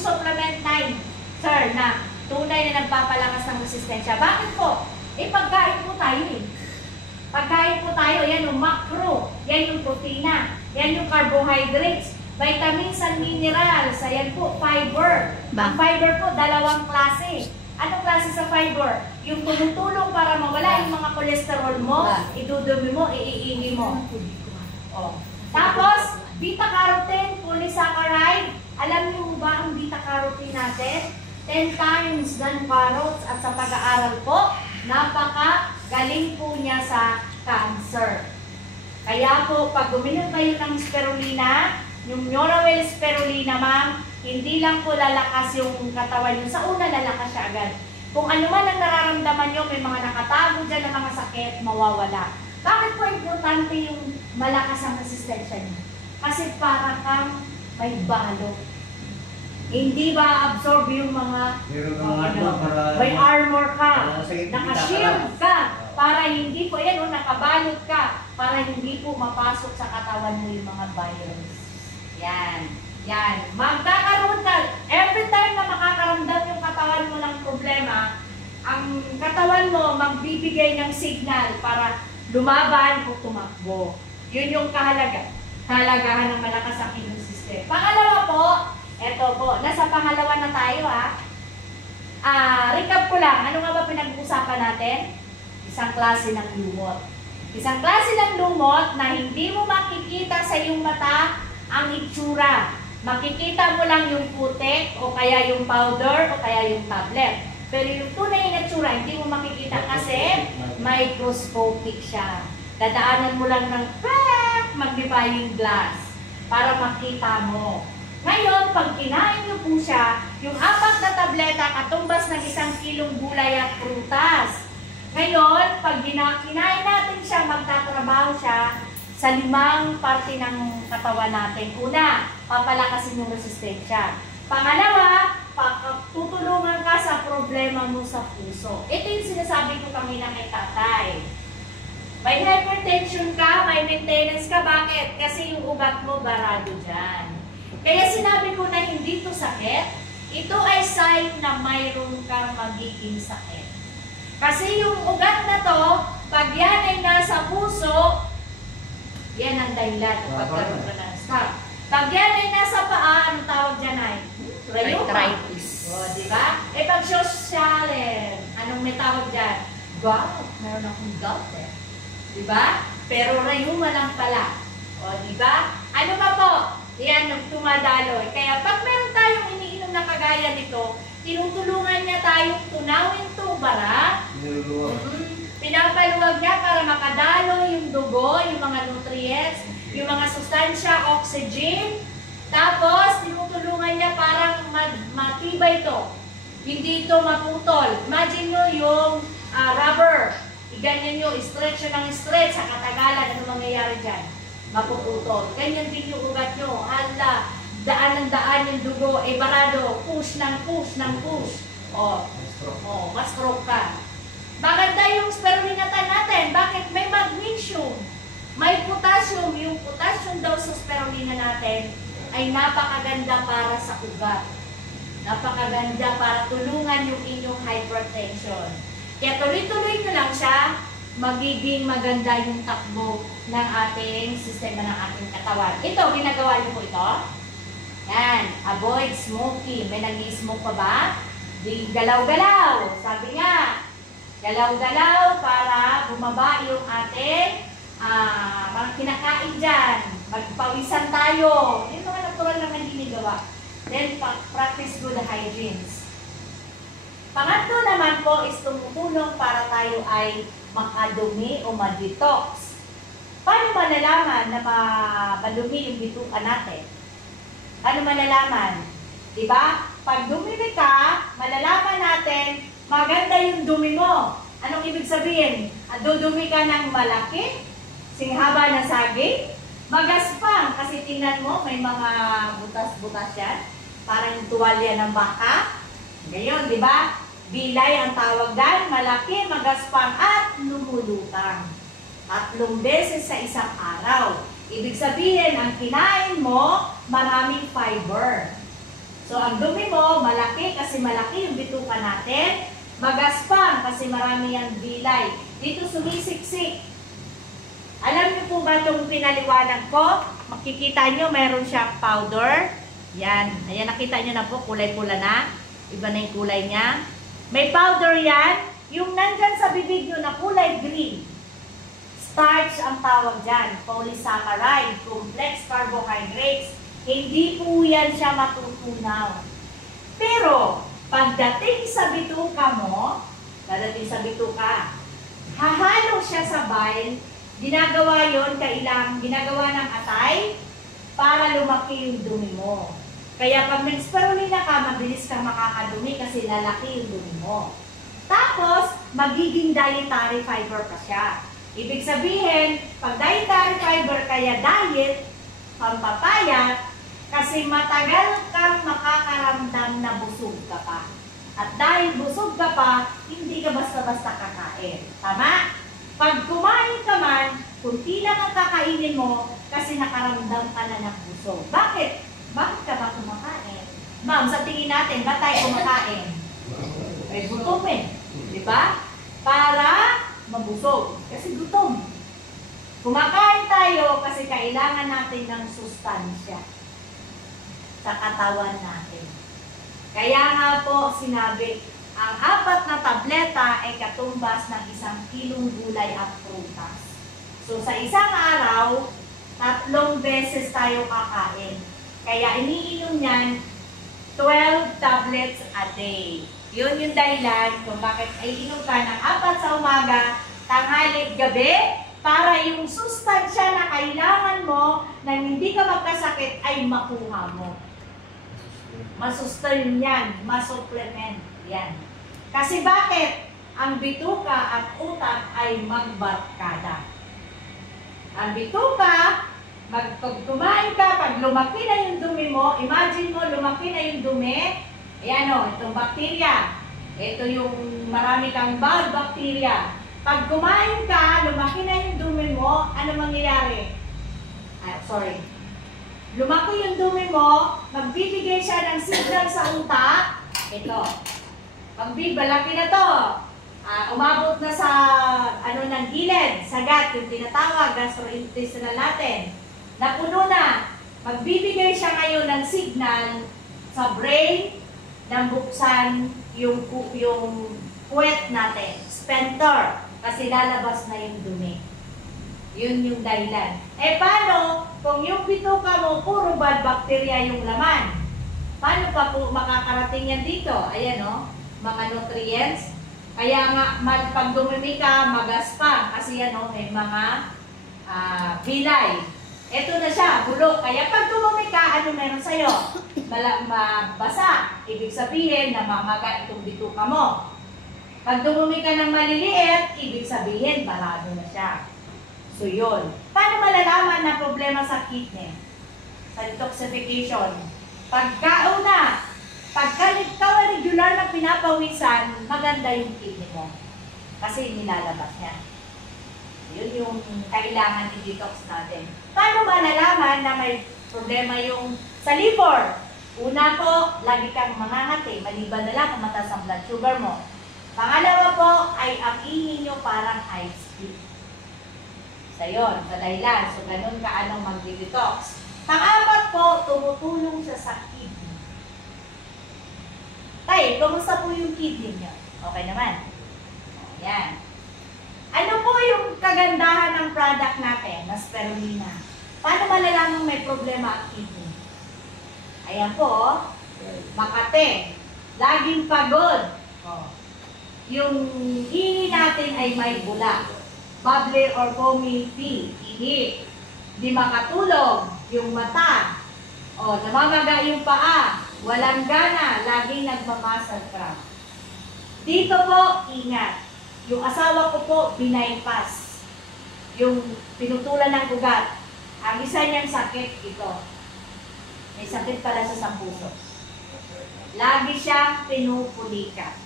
supplement 9, sir, na tunay na nagpapalakas ng resistensya. Bakit po? Pagkain po tayo eh. Pagkain po tayo, yan yung macro, yan yung protina, yan yung carbohydrates, vitamins and minerals, ayan po, fiber. Ang fiber po, dalawang klase. Anong klase sa fiber? Yung tumutulong para mawala yung mga cholesterol mo, idudumi mo, iiingi mo. Oh. Tapos, beta-carotene, polysaccharide. Alam niyo ba ang beta-carotene natin? 10 times than carrots. At sa pag-aaral po, napaka-galing po niya sa cancer. Kaya po, pag uminom kayo ng spirulina, yung Neurowell spirulina, ma'am, hindi lang po lalakas yung katawan nyo. Sa una, lalakas siya agad. Kung ano man ang nararamdaman nyo, may mga nakatago dyan na mga sakit, mawawala. Bakit po importante yung malakas ang resistensya nyo? Kasi para kang may balot. Hindi ba absorb yung mga may armor ka, naka-shield ka, para hindi po, yan o, nakabalot ka, para hindi po mapasok sa katawan mo yung mga virus. Yan. Yan. Magkakaroon ka, every time na makakaramdam yung katawan mo ng problema, ang katawan mo magbibigay ng signal para lumaban o tumakbo. Yun yung kahalagahan ng malakas ang immune system. Pangalawa po, eto po, nasa pangalawa na tayo recap ko lang, ano nga ba pinag-uusapan natin? Isang klase ng lumot. Isang klase ng lumot na hindi mo makikita sa iyong mata ang itsura. Makikita mo lang yung putik o kaya yung powder o kaya yung tablet. Pero yung tunay na itsura, hindi mo makikita kasi microscopic siya. Dadaanan mo lang ng magnifying glass para makita mo. Ngayon, pag kinain nyo po siya, yung 4 na tableta katumbas ng 1 kilong gulay at prutas. Ngayon, pag kinain natin siya, magtatrabaho siya sa 5 parte ng katawan natin. Una, papalakasin yung resistensya. Pangalawa, tutulungan ka sa problema mo sa puso. Ito yung sinasabi ko kanina kay tatay. May hypertension ka, may maintenance ka. Bakit? Kasi yung ugat mo barado dyan. Kaya sinabi ko na hindi to sakit. Ito ay sign na mayroon kang magiging sakit. Kasi yung ugat na to, pag yan ay nasa puso, yan ang dahilan kung pagkaroon ka ng scar. Pag yan ay nasa paa, anong tawag dyan ay? Arthritis. O, diba? Pag sosyalen, anong may tawag dyan? Gout. Meron akong gout eh. Diba? Pero rayuma lang pala. O, diba? Ano ba po? Yan, tumadaloy. Kaya pag meron tayong iniinom na kagaya nito, tinutulungan niya tayong tunawin to, bara? Pinapaluwag niya para makadalo yung dugo, yung mga nutrients, yung mga sustansya, oxygen. Tapos, tinutulungan niya parang matibay ito. Hindi ito maputol. Imagine nyo yung rubber. Iganyan nyo, stretch nyo ng stretch sa katagalan. Ano mangyayari dyan? Mapuputol. Ganyan din yung ugat nyo. Hala, daan ng daan yung dugo. Barado, push ng push ng push. Ma-stroke ka. Maganda yung spirulinatan natin. Bakit? May magnesium. May potassium. Yung potassium daw sa spirulina natin ay napakaganda para sa ugat. Napakaganda para tulungan yung inyong hypertension. Kaya tuloy-tuloy nyo lang siya, magiging maganda yung takbo ng ating sistema ng ating katawan. Ito, ginagawa nyo po ito. Yan. Avoid smoking. May nag-i-smoke pa ba? Di galaw-galaw. Sabi nga, galaw-galaw para bumaba yung ating mga kinakain dyan. Magpawisan tayo. Yung mga natural lang ginagawa. Then, practice good hygienes. Pangatlo naman po is tumutulong para tayo ay makadumi o ma-detox. Paano malalaman na madumi yung bituka natin? Paano malalaman? Diba? Pag dumimi ka, malalaman natin maganda yung dumi mo. Anong ibig sabihin? Dudumi ka ng malaki, singhaba na saging, magaspang. Kasi tingnan mo, may mga butas-butas yan. Parang tuwalya ng baka. Ngayon, di ba? Bilay ang tawag dyan, malaki, magaspang, at lumulutang. 3 beses sa isang araw. Ibig sabihin, ang kinain mo, maraming fiber. So, ang dumi mo, malaki kasi malaki yung bituka natin. Magaspang kasi marami yung dilay. Dito sumisiksik. Alam niyo po ba itong pinaliwanag ko? Makikita nyo, mayroon siyang powder. Yan. Ayan, nakita nyo na po, kulay pula na. Iba na yung kulay niya. May powder yan. Yung nandyan sa bibig nyo na kulay green. Starch ang tawag dyan. Polysaccharide, complex carbohydrates. Hindi po yan siya matutunaw. Pero, pagdating sa bituka mo, hahalo siya sa bile, ginagawa yon ginagawa ng atay para lumaki yung dumi mo. Kaya pag nag-spirulina ka, mabilis kang makakadumi kasi lalaki yung dumi mo. Tapos, magiging dietary fiber pa siya. Ibig sabihin, pag dietary fiber kaya diet, pampapayat, kasi matagal kang makakaramdam na busog ka pa. At dahil busog ka pa, hindi ka basta-basta kakain. Tama? Pag kumain ka man, kunti lang ang kakainin mo kasi nakaramdam ka na ng busog. Bakit? Bakit ka ba kumakain? Ma'am, sa tingin natin, ba't tayo kumakain? Ay, gutomin. Di ba? Para mabusog. Kasi gutom. Kumakain tayo kasi kailangan natin ng sustansya sa katawan natin. Kaya nga po sinabi, ang 4 na tableta ay katumbas ng 1 kilong gulay at prutas. So sa isang araw, 3 beses tayo kakain. Kaya iniinom niyan 12 tablets a day. Yun yung dahilan kung bakit ay inom ka ng 4 sa umaga, tanghali, gabi, para yung sustansya na kailangan mo na hindi ka magkasakit ay makuha mo. Masustain yan, masupplement yan. Kasi bakit? Ang bituka at utak ay magbarkada. Ang bituka, pag kumain ka, pag lumaki na yung dumi mo, imagine mo, lumaki na yung dumi, ayan o, itong bakterya. Ito yung marami kang bad bacteria. Pag kumain ka, lumaki na yung dumi mo, ano mangyayari? Lumaki yung dumi mo, magbibigay siya ng signal sa utak. Ito. Balaki na to. Umabot na sa ng gilid, sagat, yung tinatawag, gastrointestinal natin. Napuno na. Magbibigay siya ngayon ng signal sa brain nang buksan yung puwet natin, sphincter, kasi lalabas na yung dumi. Yun yung dahilan. Paano kung yung bituka mo puro bad bacteria yung laman? Paano pa po makakarating yan dito? Ayan o, mga nutrients. Kaya nga, pag dumumi ka, magaspang. Kasi yan o, may mga bilay. Ito na siya, bulok. Kaya pag dumumi ka, ano meron sa'yo? Mabasa. Ibig sabihin na mamaga itong bituka mo. Pag dumumi ka ng maliliit, ibig sabihin, barado na siya. So, yun. Paano malalaman na problema sa kidney? Sa detoxification. Pagka ikaw regular na pinapawisan, maganda yung kidney mo. Kasi nilalabas niya. Yun yung kailangan i-detox natin. Paano malalaman na may problema yung sa liver? Una po, lagi kang mangangati, maliban na lang kung mataas ang blood sugar mo. Pangalawa po, ay ang ihi nyo parang ice cream. Sa yun, sa dahilan. So, ganun ka anong mag-detox. Pang-apat po, tumutulong siya sa kidney. Tay, kumusta po yung kidney nyo? Okay naman. Ayan. Ano po yung kagandahan ng product natin, na spirulina? Paano malalaman may problema ang kidney? Ayan po, makate. Laging pagod. Yung ihi natin ay may bula. Bubbly or foamy pee, ihi. Di makatulog, yung mata. Namamaga yung paa. Walang gana, laging nagmamasal cramp. Dito po, ingat. Yung asawa ko po, binaypas. Yung pinutulan ng ugat. Ang isa niyang sakit, ito. May sakit pala sa puso. Lagi siyang pinupulikat.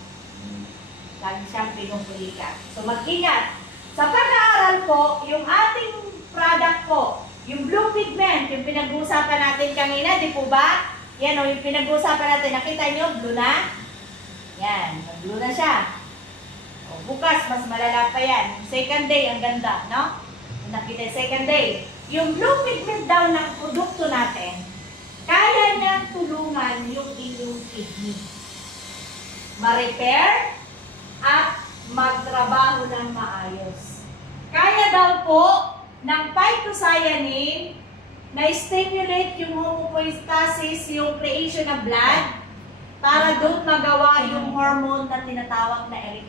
So mag-ingat. Sa pag-aaral po, yung ating product po, yung blue pigment, yung pinag-uusapan natin kanina, di po ba? Yan o, yung pinag-uusapan natin. Nakita nyo, blue na? Yan, blue na siya. O, bukas, mas malala pa yan. Second day, ang ganda, no? Nakita yung second day. Yung blue pigment daw ng produkto natin, kaya niyang tulungan yung inyong kidney. Ma-repair at magtrabaho ng maayos. Kaya daw po ng phycocyanin na stimulate yung homeostasis, yung creation of blood, para doon magawa yung hormone na tinatawag na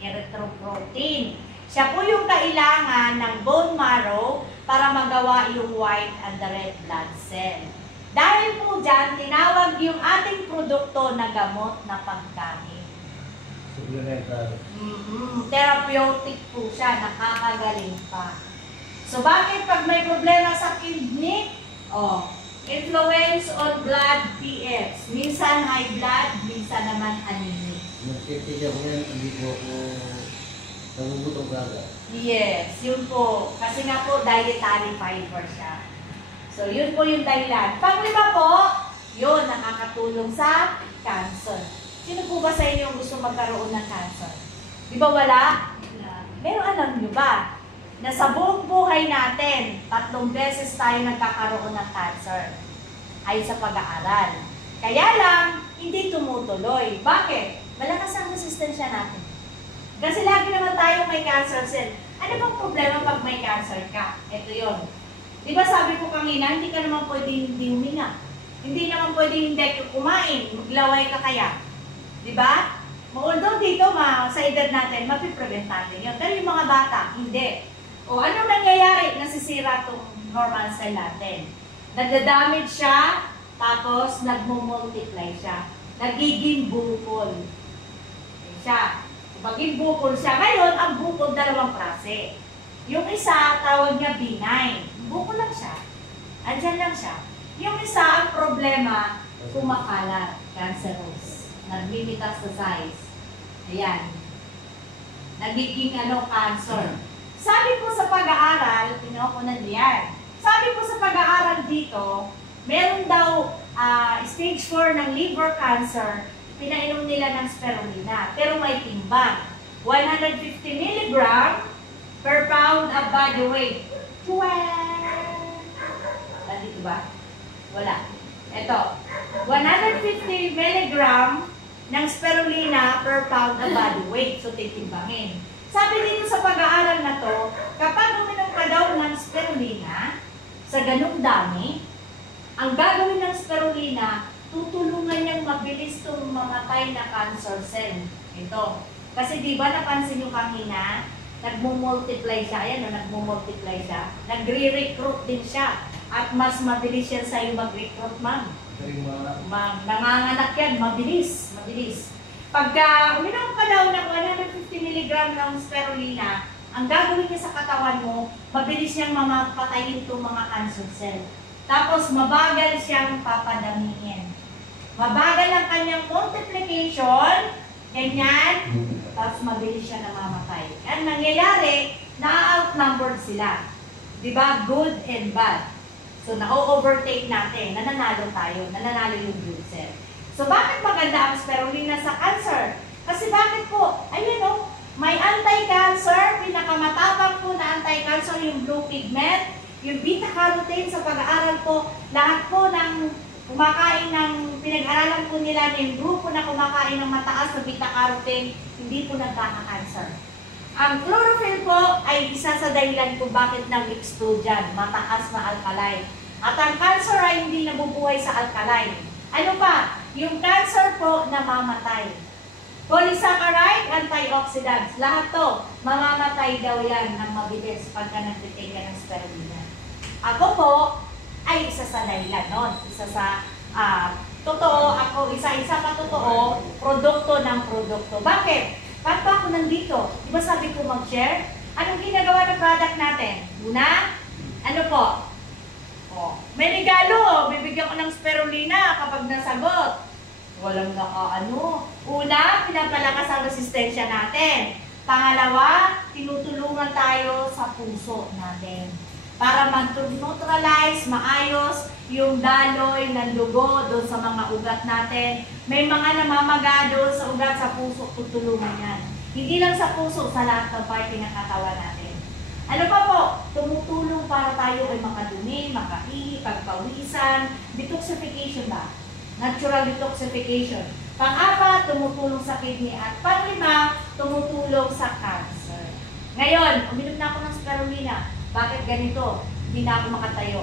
erythropoietin. Siya po yung kailangan ng bone marrow para magawa yung white and the red blood cell. Dahil po dyan, tinawag yung ating produkto na gamot na pagkain. Therapeutic po siya, nakakagaling pa. So bakit pag may problema sa kidney? Influence on blood pH. Minsan high blood, minsan naman anemic. Nagtitiga ko yan, hindi ko ako nagugutong gaga. Yes, yun po. Kasi nga po, dietary fiber siya. So yun po yung dahilan. Panglima po, yun, nakakatulong sa cancer. Sino po ba sa inyo yung gusto magkaroon ng cancer? Di ba wala? Pero alam nyo ba, na sa buong buhay natin, 3 beses tayo nagkakaroon ng cancer ay sa pag-aaral. Kaya lang, hindi tumutuloy. Bakit? Malakas ang resistensya natin. Kasi lagi naman tayo may cancer cell. Ano bang problema pag may cancer ka? Ito yun. Di ba sabi ko kanina, hindi ka naman pwede hindi huminga. Hindi naman pwede hindi kumain. Maglaway ka kaya. Di ba? Although dito, sa edad natin, mapiprevent natin yun. Pero yung mga bata, hindi. O ano nangyayari? Nasisira itong normal cell natin. Nagda-damage siya, tapos nagmo-multiply siya. Nagiging bukol. Siya. Maging bukol siya. Ngayon, ang bukol dalawang klase. Yung isa, tawag niya benign. Bukol lang siya. Andyan lang siya. Yung isa, ang problema, kumakalat. Cancerous. Nag-metastasize. Ayan. Nagiging cancer. Sabi po sa pag-aaral, pinukunan diyan. Sabi po sa pag-aaral dito, meron daw stage 4 ng liver cancer, pinainom nila ng spirulina. Pero may timbang. 150 mg per pound of body weight. Nandito ba? Wala. Ito. 150 mg ng spirulina per pound of body weight. So, titimbangin. Sabi dito sa pag-aaral na to, kapag uminom ka daw ng spirulina, sa ganung dami, ang gagawin ng spirulina, tutulungan niyang mabilis itong mamatay na cancer cell. Ito. Kasi di ba napansin nyo kanina, nagmumultiply siya. Ayan, nagmumultiply siya. Nagre-recruit din siya. At mas mabilis yan sa'yo mag-recruit, ma'am. Nanganganak yan, mabilis. Mabilis. Pagka uminom ka daw ng 150 mg ng spirulina, ang gagawin niya sa katawan mo, mabilis niyang mamapatayin itong mga cancer cell. Tapos mabagal siyang papadamihin. Mabagal ang kanyang multiplication, ganyan, tapos mabilis siya namamatay. Ang nangyayari, na-outnumbered sila. Diba? Good and bad. So, na-overtake natin, nananalo tayo, nananalo yung good cell. So, bakit maganda ang spirulina sa cancer? Kasi bakit po? Ayun o, may anti-cancer, pinakamatapang po na anti-cancer yung blue pigment, yung beta-carotene sa pag-aaral po, lahat po ng kumakain ng, pinag-aralan po nila yung grupo na kumakain ng mataas na beta-carotene, hindi po nagkaka-cancer. Ang chlorophyll po ay isa sa dahilan kung bakit nag-explode dyan, mataas na alkaline. At ang cancer ay hindi nabubuhay sa alkaline. Ano pa? Yung cancer po namamatay. Polysaccharide, antioxidants, lahat to, mamamatay daw yan ng mabilis pagka nagtitake ka ng spirulina. Ako po, ay isa sa dahilan nun. Isa sa, totoo, ako, isa-isa pa totoo, produkto ng produkto. Bakit? Ba't pa ako nandito? Di ba sabi ko mag-share? Anong ginagawa ng product natin? Una, ano po? May regalo, bibigyan ko ng spirulina kapag nasagot. Walang nakaano. Una, pinapalakas ang resistensya natin. Pangalawa, tinutulungan tayo sa puso natin. para mag-neutralize, maayos yung daloy ng dugo doon sa mga ugat natin. May mga namamaga doon sa ugat sa puso, tutulungan yan. Hindi lang sa puso, sa lahat ng parte ng katawan natin. Ano pa po? Tumutulong para tayo ay makadumi, makaihi, pagpawisan, detoxification ba? Natural detoxification. Pang-apat, tumutulong sa kidney. At pang-lima, tumutulong sa cancer. Ngayon, uminom na ako ng spirulina. Bakit ganito? Hindi na ako makatayo.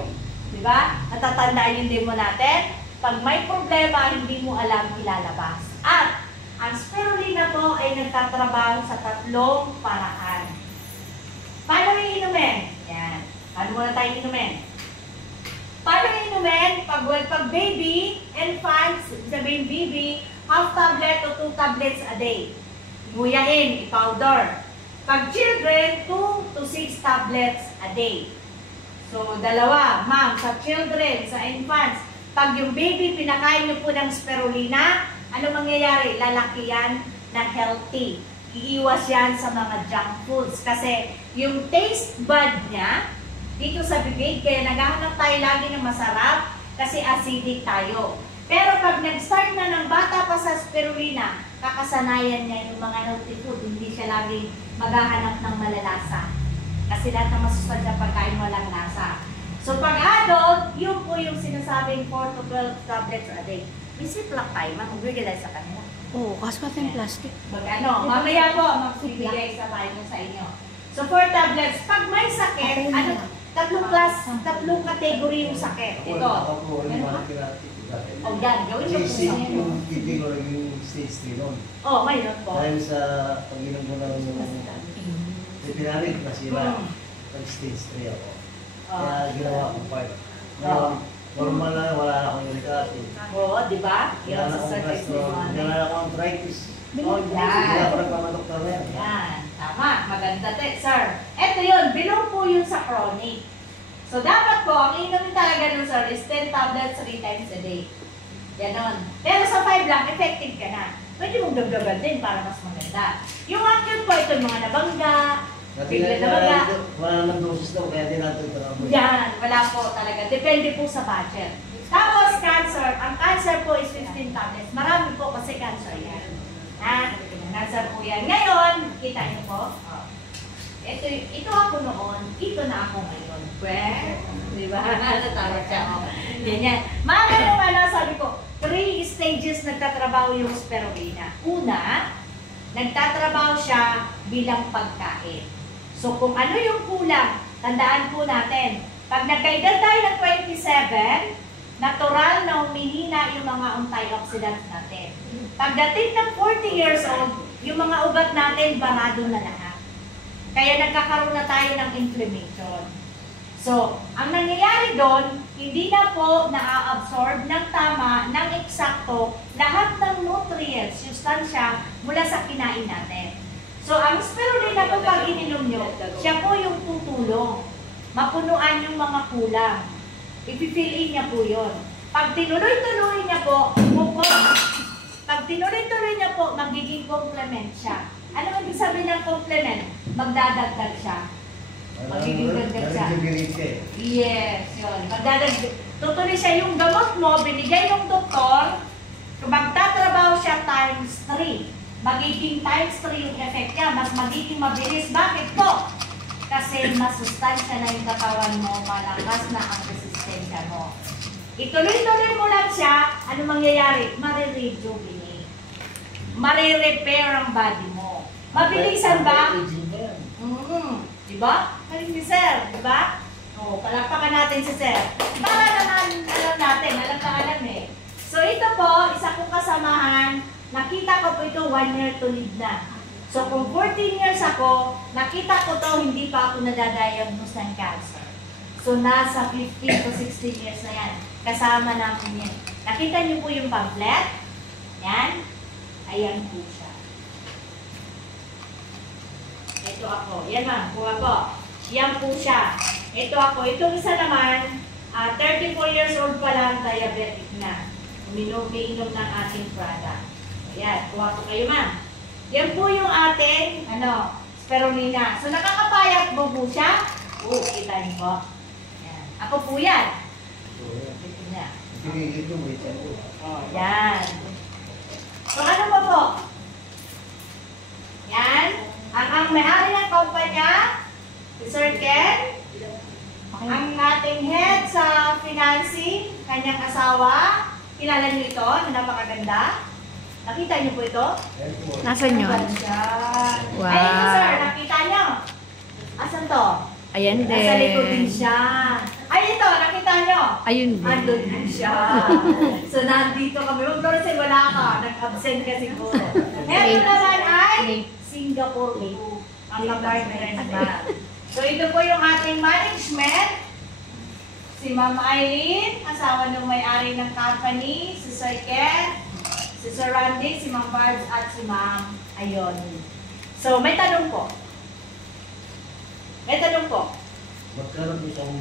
Diba? Natatandaan yung demo natin? Pag may problema, hindi mo alam ilalabas. At ang spirulina po ay nagtatrabaho sa 3 paraan. Paano iinumin? Yan. Paano muna tayo inumin? Paano inumin? Pag baby, infants, sabihin baby, half tablet o 2 tablets a day. Nguyain, i-powder. Pag children, 2 to 6 tablets a day. So, dalawa, ma'am, sa children, sa infants, pag yung baby, pinakain niyo po ng spirulina, ano mangyayari? Lalaki yan na healthy. Iiwas yan sa mga junk foods. Kasi yung taste bud niya, dito sa bibig, kaya naghahanap tayo lagi ng masarap kasi acidic tayo. Pero pag nag-start na ng bata pa sa spirulina, kakasanayan niya yung mga healthy food. Hindi siya lagi maghahanap ng malalasa. Kasi lahat ng masustansya pagkain walang lasa. So pag adult, yun po yung sinasabing 4 to 12 tablets a day. Visit lang tayo, magbibigay tayo sa kanila. Oo, kasi pati yung plastic. Mamaya po, magbibigay sa tayo sa inyo. So 4 tablets. Pag may sakit, ano, 3 category yung sakit. Ito. O yan, gawin yung Kasi puso. yung kidney ko yung stage 3 nun. Oh, mayroon po. Dahil sa pag-inom ko ng veterinary nasira, nag-stage 3 ako. Kaya ginawa ko part. Ngayon, normal lang, wala na akong uric acid. Oo, di ba? Wala Yun na sa akong surface gastro, mo. wala na akong arthritis. Oh, Hindi yan. ako nagpamadoktor na yan. Yan. Tama. Maganda, sir. Ito yun. Bilong po yun sa chronic. So, dapat po, ang inumin talaga nun, sir, is 10 tablets 3 times a day. Ganon. Pero sa 5 lang, effective ka na. Pwede mong dagdagan din para mas maganda. Yung acute po, ito yung mga nabangga, bigla nabangga. Wala naman dosis daw, kaya din natin ito ang Yan. Wala po talaga. Depende po sa budget. Tapos, cancer. Ang cancer po is 15 tablets. Marami po kasi cancer yan. Ha? Cancer po yan. Ngayon, kita niyo po. Ito ako noon, ito na ako ngayon. Pwede, di ba? Natawag siya ako. Ganyan. Mga naman, sabi ko, 3 stages nagtatrabaho yung spirulina. Una, nagtatrabaho siya bilang pagkain. So, kung ano yung kulang, tandaan po natin, pag nagkaedad tayo ng 27, natural na humihina yung mga antioxidants natin. Pagdating ng 40 years old, yung mga ugat natin, barado na lahat. Kaya nagkakaroon na tayo ng inflammation. So, ang nangyayari doon, hindi na po na-absorb ng tama, ng eksakto, lahat ng nutrients, sustansya, mula sa kinain natin. So, ang spirulina po pag ininom nyo, siya po yung tutulong. Mapunuan yung mga kulang. I-fill in niya po yun. Pag tinuloy-tuloy niya po, pag tinuloy-tuloy niya po, magiging complement siya. Ano ang ibig sabihin ng complement? Magdadagdag siya. Magiging dagdag siya. Yes, yun. Magdadagdag. Tutuloy siya yung gamot mo, binigay ng doktor, magtatrabaho siya times 3. Magiging times 3 yung effect niya. Mas magiging mabilis. Bakit po? Kasi masustansya na yung katawan mo, malakas na ang resistensya mo. Ituloy-tuloy mo lang siya, ano mangyayari? Marirejuvenate. Marirepair ang body mo. Mabilisan ba? Diba? Galing ni Sir, diba? O, palakpakan natin si Sir. Para naman, alam natin, alam ka alam eh. So ito po, isa kong kasamahan, nakita ko po ito 1 year to live na. So kung 14 years ako, nakita ko to, hindi pa ako nadadiagnose ng cancer. So nasa 15 to 16 years na yan. Kasama namin yan. Nakita niyo po yung pamphlet? Yan. Ayan po siya. Ito ako. Yan ma'am, kuha po. Yan po siya. Ito ako. Itong isa naman, 34 years old pa lang, diabetic na. Uminom ng ating product. Ayan, kuha ko kayo ma'am. Yan po yung ating, spirulina. So nakakapayat mo po siya. Oo, kita niyo po. Ako po yan. So, Ito niya. pinigil yung wait yan. Oh, yan. So, ano pa po? Yan. Ang may-ari ng kumpanya, si Sir Ken. Ang ating head sa financing, kanyang asawa. Kilala niyo ito, na napakaganda. Nakita niyo po ito? Yan po. Nasaan yun? Ganda. Wow. Ay, ito sir, nakita niyo? Asan to? Ayan din. Nasa likod din siya. Ay, ito, nakita niyo? Ayun din. Andun din siya. So, nandito kami. Huwag doon kasi wala ka. Nag-absent ka siguro. Ito naman ay Singapore Blue. Ang ka-partner ba? So, ito po yung ating management. Si Ma'am Eileen, asawa ng may-ari ng company, si Sir Ken, si Sir Randy, si Ma'am Barbs, at si Ma'am Ayon. So, may tanong po. May tanong po. Magkaroon isang